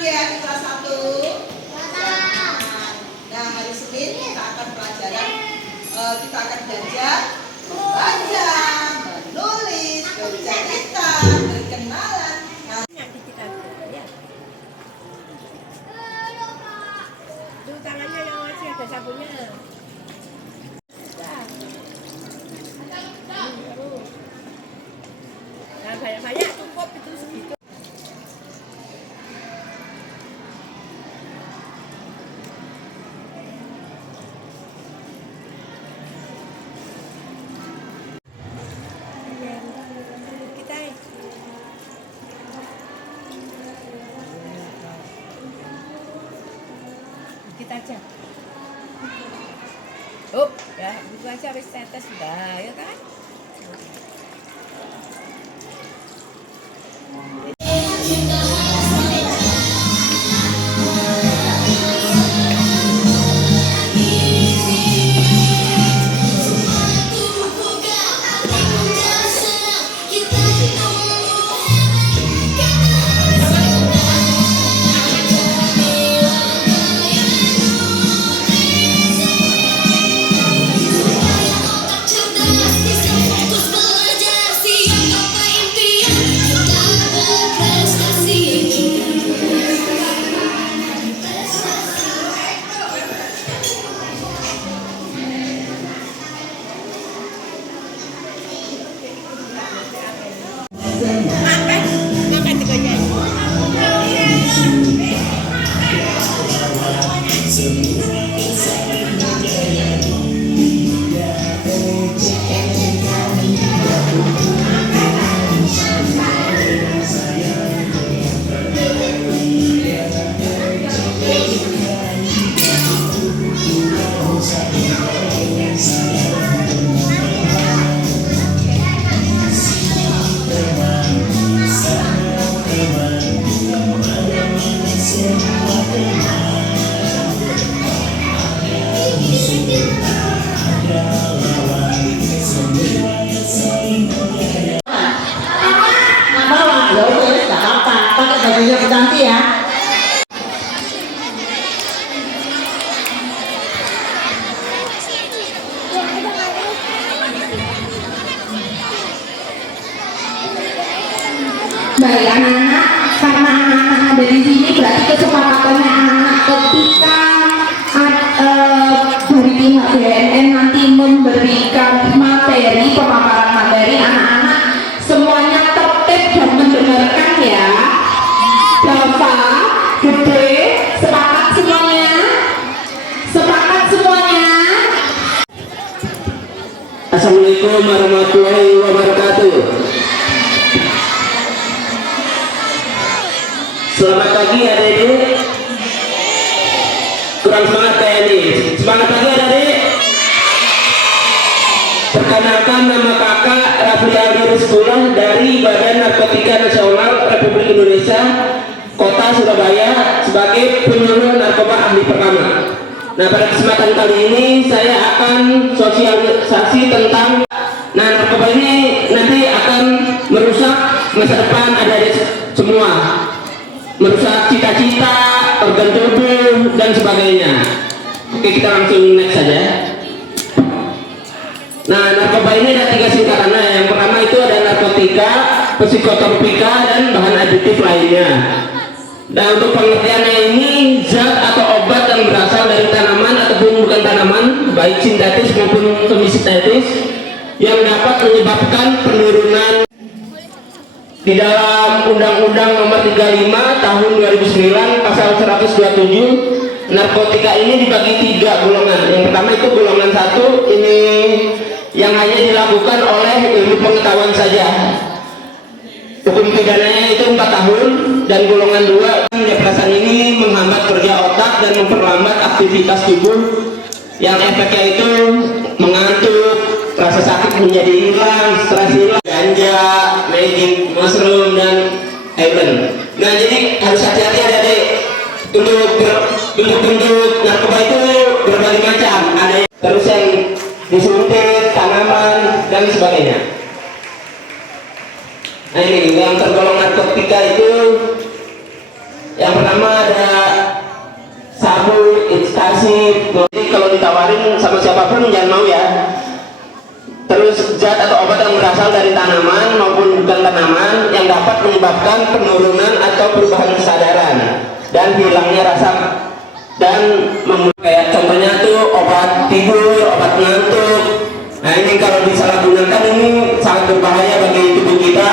ya di kelas 1? Nah, hari Senin kita akan pelajaran, kita akan belajar membaca, menulis, bercerita, berkenalan. Nah, tuh tangannya yang masih ada sabunnya. Nah, banyak-banyak cukup itu segitu. Kita aja. Ya, itu aja habis tetes sudah, ya kan? Nanti ya. Baik anak-anak, karena anak-anak ada di sini berarti kesempatannya anak-anak ketika dari pihak BNN nanti memberikan materi, pemaparan materi, anak-anak semuanya tertib dan mendengarkan ya. Bapak, gede, sepakat semuanya? Sepakat semuanya? Assalamualaikum warahmatullahi wabarakatuh. Selamat pagi adik-adik. Kurang semangat kayak ini. Semangat pagi adik-adik. Perkenalkan, nama kakak Rafli Aldi Rizkullah dari Badan Narkotika Nasional Republik Indonesia Kota Surabaya sebagai penyuluh narkoba ahli pertama. Nah, pada kesempatan kali ini saya akan sosialisasi tentang narkoba ini nanti akan merusak masa depan adik-adik semua, merusak cita-cita, organ tubuh dan sebagainya. Oke, kita langsung next saja. Nah, narkoba ini ada 3 singkatannya. Yang pertama itu ada narkotika, psikotropika dan bahan aditif lainnya. Dan untuk pengertiannya ini zat atau obat yang berasal dari tanaman ataupun bukan tanaman, baik sintetis maupun semi sintetis, yang dapat menyebabkan penurunan. Di dalam Undang-Undang Nomor 35 Tahun 2009 Pasal 127, narkotika ini dibagi 3 golongan. Yang pertama itu golongan 1, ini yang hanya dilakukan oleh ilmu pengetahuan saja. Hukum pidananya itu 4 tahun. Dan golongan 2, depresan ini menghambat kerja otak dan memperlambat aktivitas tubuh, yang efeknya itu mengantuk, rasa sakit menjadi hilang, stres hilang, ganja, magic, mushroom, dan heaven. Nah, jadi harus hati-hati adik-adik. Untuk bentuk-bentuk narkoba itu berbagai macam. Ada yang terus yang disuntik, tanaman, dan sebagainya. Nah, ini yang tergolong narkotika itu yang pertama pertama ada sabu, ekstasi. Jadi kalau ditawarin sama siapapun jangan mau ya. Terus zat atau obat yang berasal dari tanaman maupun bukan tanaman yang dapat menyebabkan penurunan atau perubahan kesadaran dan hilangnya rasa dan kayak contohnya tuh obat tidur, obat ngantuk. Nah ini kalau disalahgunakan ini sangat berbahaya bagi tubuh kita,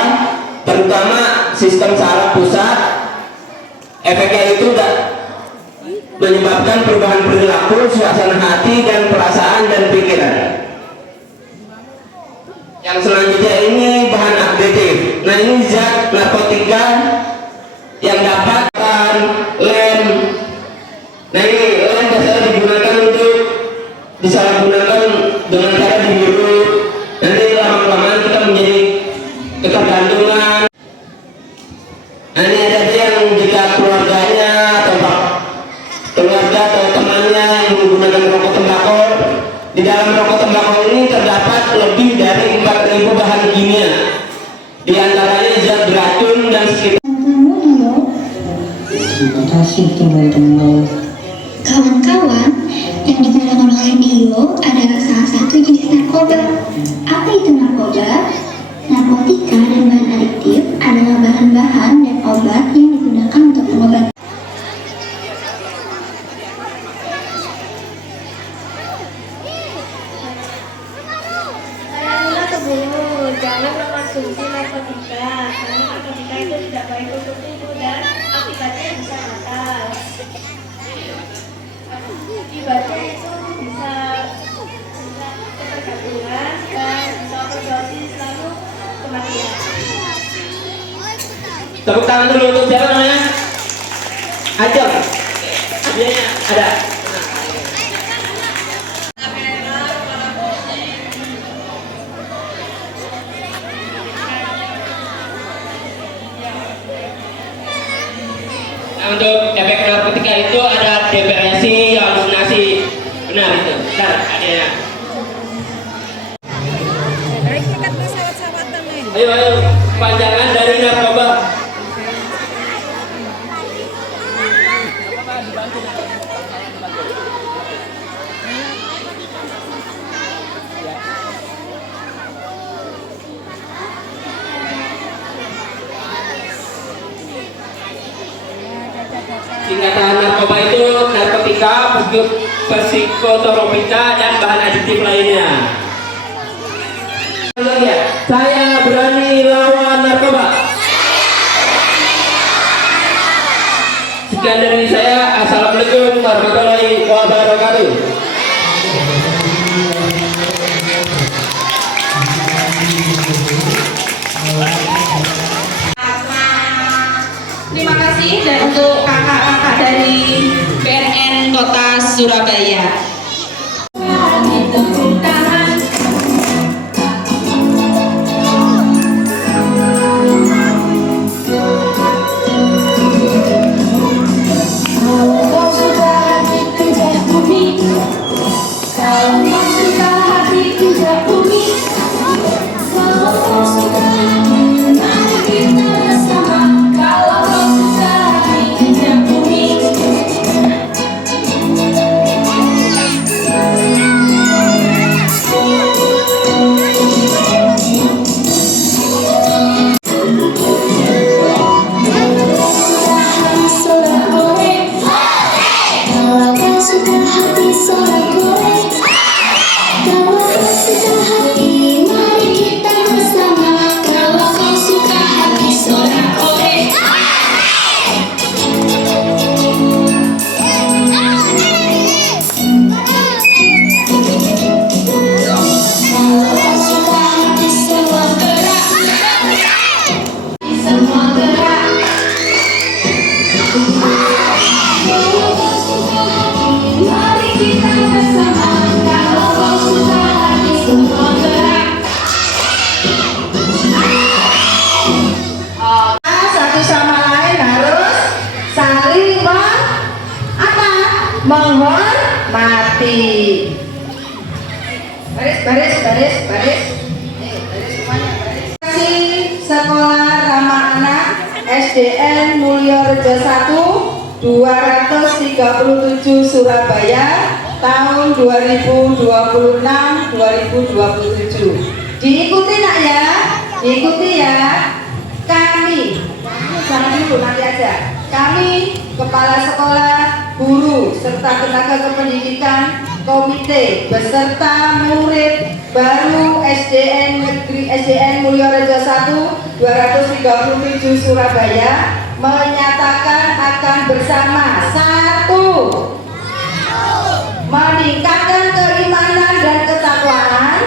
terutama sistem saraf pusat. Efeknya itu menyebabkan perubahan perilaku, suasana hati dan perasaan dan pikiran. Yang selanjutnya ini bahan aktif. Nah ini zat narkotika yang dapat lem. Nah ini lem biasanya digunakan untuk disalahgunakan dengan cara dihirup. Nanti lama-kelamaan kita menjadi ketergantungan. Nah ini ada yang jika keluarganya atau keluarga atau temannya yang menggunakan rokok tembakau, di dalam rokok tembakau ini terdapat lebih dari 4.000 bahan kimia, di antaranya zat beracun dan sekitar. Terima kasih teman-teman. Kawan-kawan, yang digunakan oleh Dio adalah salah satu jenis narkoba. Apa itu narkoba? Narkotika dan bahan adiktif adalah bahan-bahan dan obat yang digunakan untuk mengobati. Jangan mengkonsumsi narkotika, karena narkotika itu tidak baik untuk tubuh dan akibatnya bisa fatal. Akibatnya itu bisa ketergantungan dan bisa overdosis lalu kematian. Tepuk tangan dulu untuk siapa namanya? Ajeng. Dianya ada. Nah, untuk efek narkotika itu ada depresi, halusinasi. Benar itu. Benar, adanya. Ikat pesawat-pesawatan ini. Ayo, panjangan dari narkoba. Singkatan narkoba itu narkotika, psikotropika, dan bahan adiktif lainnya. Saya berani lawan narkoba. Sekian dari saya. Assalamualaikum warahmatullahi wabarakatuh. Terima kasih dan untuk kakak-kakak dari BNN Kota Surabaya. menghormati. Baris. Baris semuanya, baris. Sekolah Ramah Anak SDN Mulyorejo 1 237 Surabaya tahun 2026-2027. Diikuti nak ya, diikuti ya. Kami, jangan dulu nanti aja. Kami, kepala sekolah, guru, serta tenaga kependidikan, komite, beserta murid baru SDN Negeri SDN Mulyorejo 1 237 Surabaya menyatakan akan bersama satu, meningkatkan keimanan dan ketakwaan,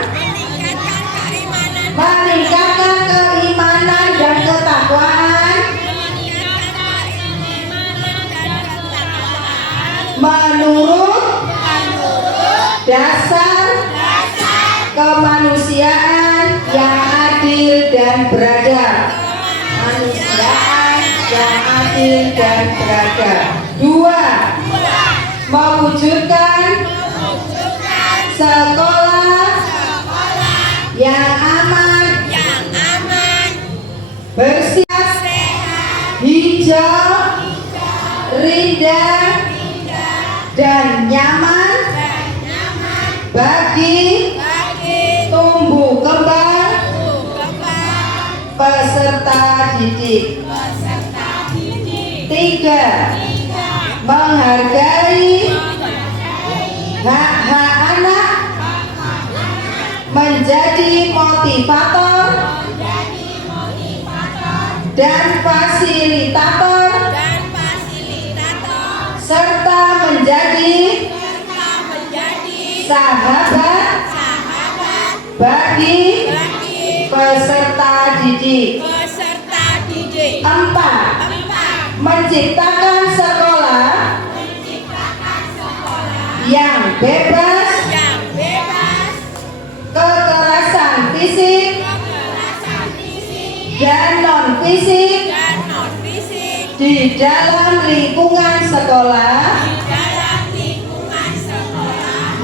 meningkatkan keimanan dan ketakwaan, menurut dasar kemanusiaan yang adil dan beradab. Kemanusiaan yang adil dan beradab. 2. Mewujudkan sekolah yang aman, bersih, hijau, rindang, dan nyaman bagi tumbuh kembang peserta didik. 3. Menghargai hak-hak anak, menjadi motivator dan fasilitator, serta menjadi sahabat bagi peserta didik. 4. Menciptakan sekolah yang bebas kekerasan fisik dan non fisik di dalam lingkungan sekolah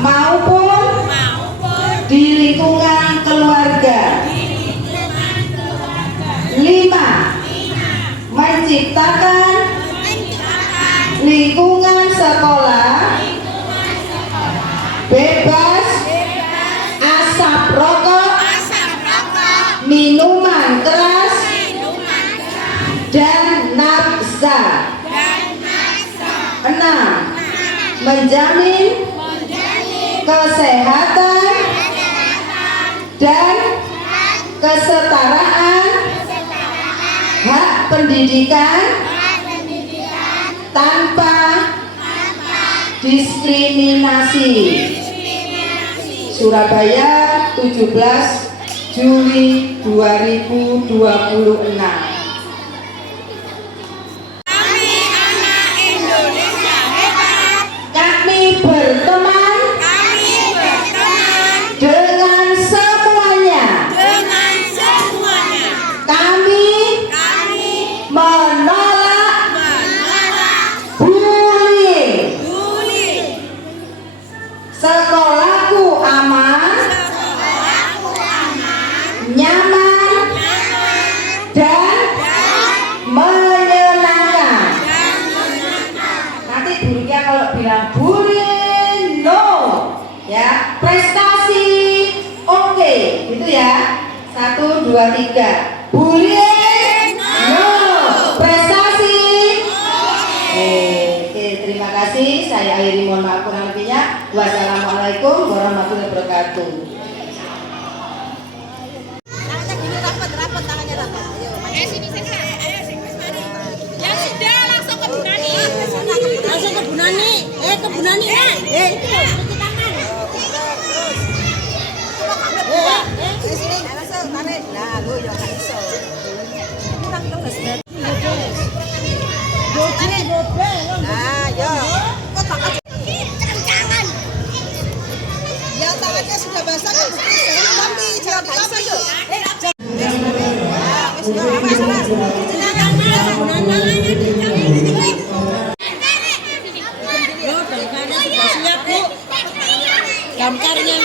maupun di lingkungan keluarga. 5. Menciptakan lingkungan sekolah bebas asap rokok, minuman keras, dan nafsa. 6. Menjamin kesehatan dan kesetaraan hak pendidikan tanpa diskriminasi. Surabaya, 17 Juli 2026. Kami berteman dengan semuanya. Kami menolak bullying. Sekolahku aman, nyaman, dan menyenangkan. Nanti gurunya kalau bilang bullying no, ya prestasi oke, gitu ya. 1, 2, 3. Bullying no, prestasi oke. Terima kasih. Saya akhiri, mohon maaf kurang lebihnya. Wassalamualaikum warahmatullahi wabarakatuh. Langsung ke Bu Nani. Ke Bu Nani ya. Itu cuci tangan. Sini langsung tarik. Nah, lu yo kan iso. Kurang terus. Nah, yo. Kok tak jangan. Ya tangannya sudah basah kan tapi jangan basah yuk. Damkarnya.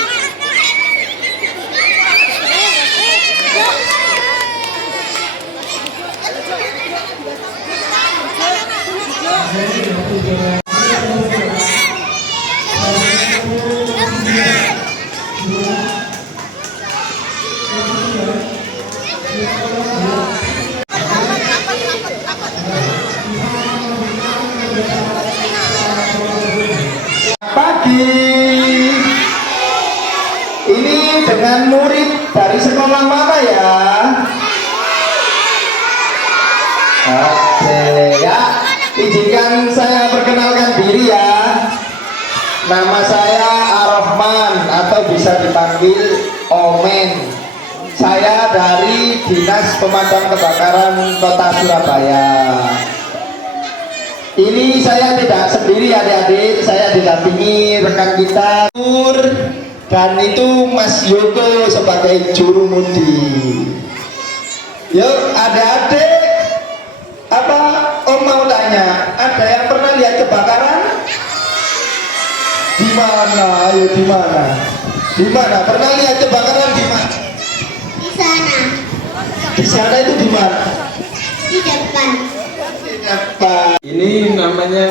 Pagi. Ini dengan murid dari sekolah mana ya? Oke ya, izinkan saya perkenalkan diri ya. Nama saya Ar-Rahman atau bisa dipanggil Omen. Saya dari Dinas Pemadam Kebakaran Kota Surabaya. Ini saya tidak sendiri adik-adik, saya didampingi rekan kita Nur, dan itu Mas Yoko sebagai juru mudi. Yuk adik-adik, apa Om mau tanya, ada yang pernah lihat kebakaran? Di mana? Ayo di mana? Di mana? Pernah lihat kebakaran di mana? Di sana. Di sana itu di mana? Di depan. Di depan. Ini namanya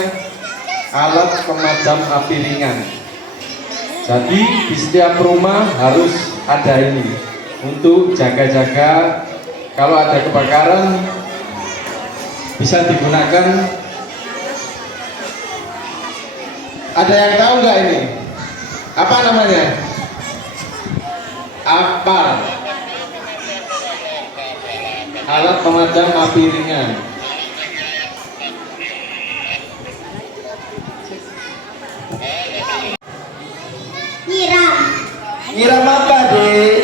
alat pemadam api ringan. Jadi di setiap rumah harus ada ini untuk jaga-jaga kalau ada kebakaran, bisa digunakan. Ada yang tahu nggak ini? Apa namanya? Apa? Alat pemadam api ringan. Nyiram. Nyiram apa dek?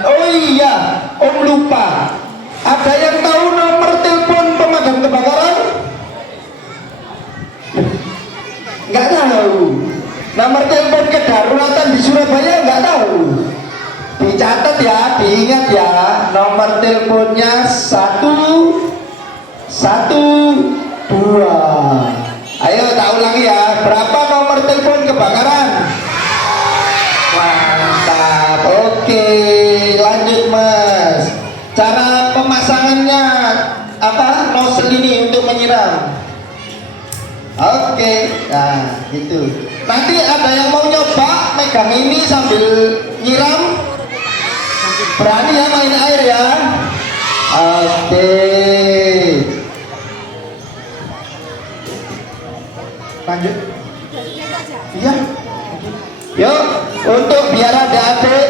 Oh iya, Om lupa. Ada yang tahu nomor telepon pemadam kebakaran? Nggak tahu. Nomor telepon kedaruratan di Surabaya nggak tahu. Dicatat ya, diingat ya. Nomor teleponnya 112. Ayo tak ulangi ya. Berapa nomor telepon kebakaran? Mantap. Oke, lanjut Mas. Cara pemasangannya apa? Nozzle ini untuk menyiram. Oke, nah gitu. Nanti ada yang mau nyoba megang ini sambil nyiram? Berani ya main air ya? Oke. Lanjut. Iya. Yuk, untuk biar adik-adik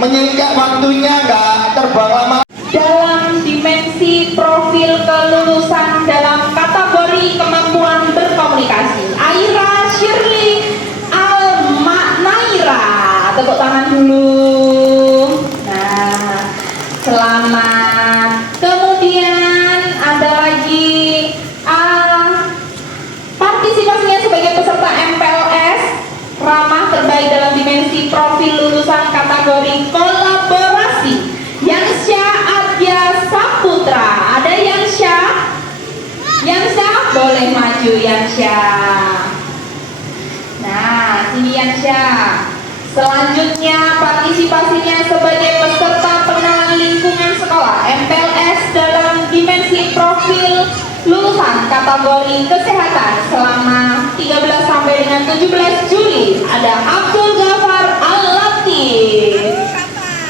menyingkat waktunya nggak terbang lama. Dalam dimensi profil kelulusan dalam kategori kemampuan berkomunikasi, Aira Shirley Almaknaira, tepuk tangan dulu. Nah, selamat. Kemudian ada lagi partisipasinya sebagai peserta MPLS ramah terbaik dalam dimensi profil lulusan kategori kolaborasi. Yansya Adya Saputra, ada Yansya? Yansya boleh maju Yansya. Nah, sini Yansya. Selanjutnya partisipasinya sebagai peserta pengenalan lingkungan sekolah MPLS dalam dimensi profil lulusan kategori kesehatan selama 13 sampai dengan 17 Juli. Ada Abdul Ghafar Al-Latif.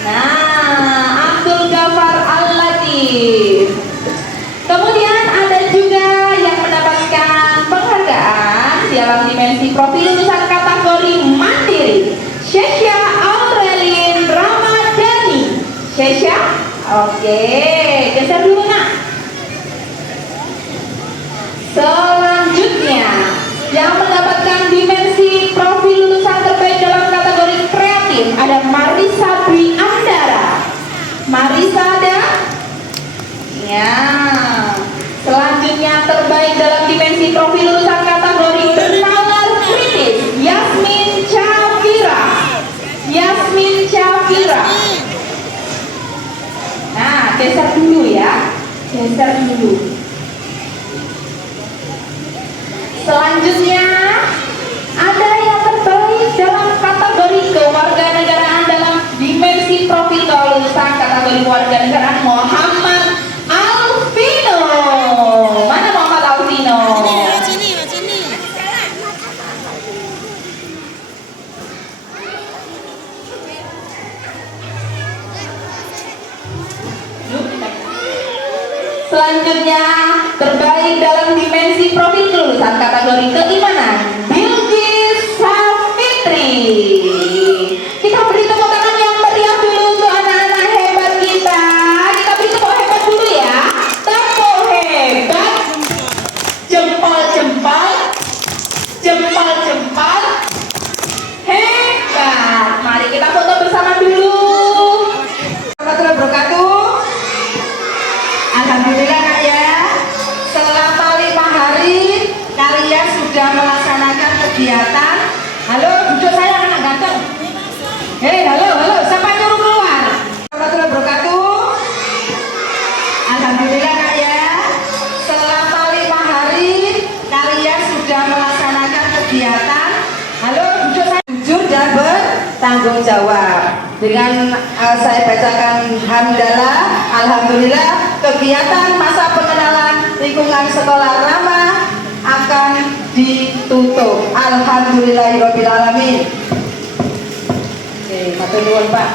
Nah, Abdul Ghafar Al-Latif. Kemudian ada juga yang mendapatkan penghargaan dalam dimensi profil lulusan kategori mandiri, Syesha Aurelin Ramadhani. Syesha, oke, geser dulu nak. Selanjutnya yang mendapatkan dimensi profil lulusan terbaik dalam kategori kreatif ada Marisa Dwi Andara. Marisa ada? Ya. Selanjutnya terbaik dalam dimensi profil lulusan kategori bernalar kritis, Yasmin Chafira. Yasmin Chafira. Nah, geser dulu ya. Geser dulu. Selanjutnya ada yang terbaik dalam kategori kewarganegaraan dalam dimensi profil kelulusan kategori warganegaraan Muhammad Alvino. Mana Muhammad Alvino? kategori keimanan, Bilqis Safitri. Kita beri tepuk tangan yang meriah dulu untuk anak-anak hebat kita. Kita beri tepuk hebat dulu ya. Tepuk hebat. Jempol-jempol. Jempol-jempol. Hebat. Mari kita foto bersama dulu. Warahmatullahi wabarakatuh. Alhamdulillah nak ya, selama 5 hari kalian sudah melaksanakan kegiatan. Halo, duduk saya anak ganteng. Hei, halo, siapa nyuruh keluar? Warahmatullahi wabarakatuh. Alhamdulillah nak ya, selama 5 hari kalian sudah melaksanakan kegiatan. Halo, duduk saya. Jujur dan bertanggung jawab. Dengan saya bacakan hamdalah, alhamdulillah, kegiatan masa pengenalan lingkungan sekolah ramah akan ditutup. Alhamdulillahirabbil alamin. Oke, matur nuwun Pak.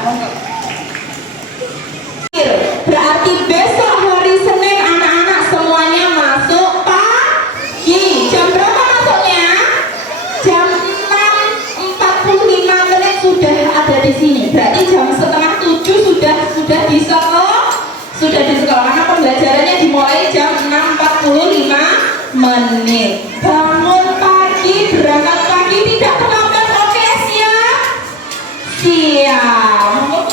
Berarti besok hari Senin anak-anak semuanya masuk pagi. Jam berapa masuknya? Jam 6.45 menit sudah ada di sini. Berarti jam 6:30 sudah di sekolah. Sudah di sekolah karena pembelajarannya dimulai jam 6.45 menit. Bangun pagi, berangkat pagi, tidak terlambat. Oke, siap? Siap.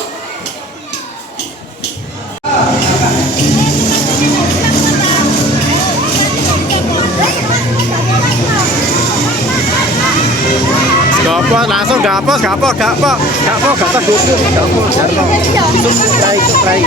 Gapo langsung gapo gak tergugur gapo. Try.